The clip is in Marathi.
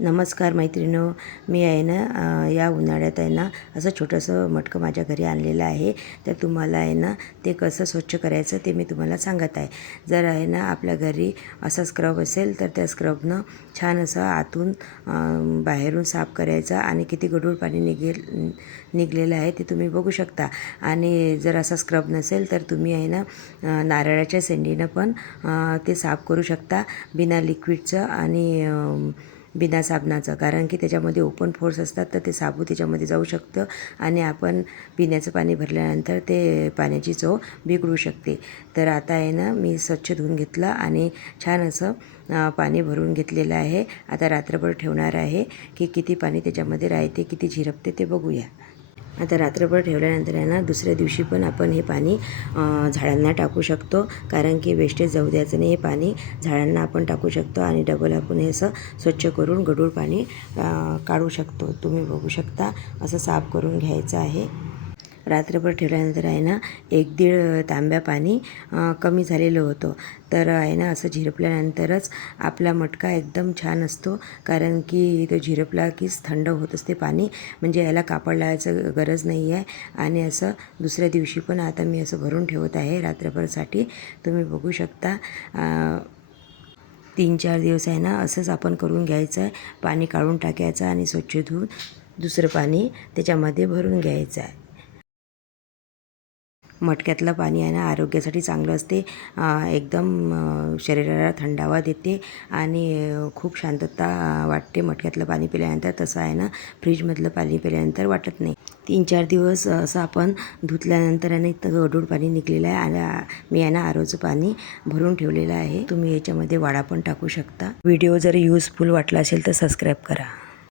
नमस्कार मैत्रिणो, मी आहे ना या उन्हाळ्यात आहे ना असं छोटंसं मटकं माझ्या घरी आणलेलं आहे. तर तुम्हाला आहे ना ते कसं स्वच्छ करायचं ते मी तुम्हाला सांगत आहे. जर आहे ना आपल्या घरी असा स्क्रब असेल तर त्या स्क्रबनं छान असं आतून बाहेरून साफ करायचं आणि किती गढूळ पाणी निघलेलं आहे ते तुम्ही बघू शकता. आणि जर असा स्क्रब नसेल तर तुम्ही आहे ना नारळाच्या शेंडीनं पण ते साफ करू शकता बिना लिक्विडचं आणि बिना साबणाचं, कारण की त्याच्यामध्ये ओपन पोर्स असतात तर ते साबू त्याच्यामध्ये जाऊ शकतं आणि आपण पिण्याचं पाणी भरल्यानंतर ते पाण्याची चव बिघडू शकते. तर आता आहे ना मी स्वच्छ धुवून घेतलं आणि छान असं पाणी भरून घेतलेलं आहे. आता रात्रभर ठेवणार आहे की किती पाणी त्याच्यामध्ये राहते, किती झिरपते ते बघूया. आता रात्रभर ठेवल्यानंतर आहे ना दुसऱ्या दिवशी पण आपण हे पाणी झाडांना टाकू शकतो, कारण की वेस्टेज जाऊ द्यायचं नाही. हे पाणी झाडांना आपण टाकू शकतो आणि डबल आपण हे असं स्वच्छ करून गढूळ पाणी काढू शकतो. तुम्ही बघू शकता असं साफ करून घ्यायचं आहे. रात्रभर ठेवल्यानंतर आहे ना 1-1.5 तांब्या पाणी कमी झालेलं होतं. तर आहे ना असं झिरपल्यानंतरच आपला मटका एकदम छान असतो, कारण की तो झिरपला कीच थंड होत असते पाणी, म्हणजे याला कापड लावायचं गरज नाही आहे. आणि असं दुसऱ्या दिवशी पण आता मी असं भरून ठेवत आहे रात्रभरसाठी. तुम्ही बघू शकता 3-4 दिवस आहे ना असंच आपण करून घ्यायचं आहे. पाणी काढून टाकायचं आणि स्वच्छ धुवून दुसरं पाणी त्याच्यामध्ये भरून घ्यायचं आहे. मटक्यातलं पाणी आहे ना आरोग्यासाठी चांगलं असते. एकदम शरीराला थंडावा देते आणि खूप शांतता वाटते मटक्यातलं पाणी पिल्यानंतर. तसं आहे ना फ्रीजमधलं पाणी पिल्यानंतर वाटत नाही. 3-4 दिवस असं आपण धुतल्यानंतर आहे ना इथं गढूळ पाणी निघलेलं आहे आणि मी आहे ना आरोचं पाणी भरून ठेवलेलं आहे. तुम्ही याच्यामध्ये वाडा पण टाकू शकता. व्हिडिओ जर यूजफुल वाटला असेल तर सबस्क्राईब करा.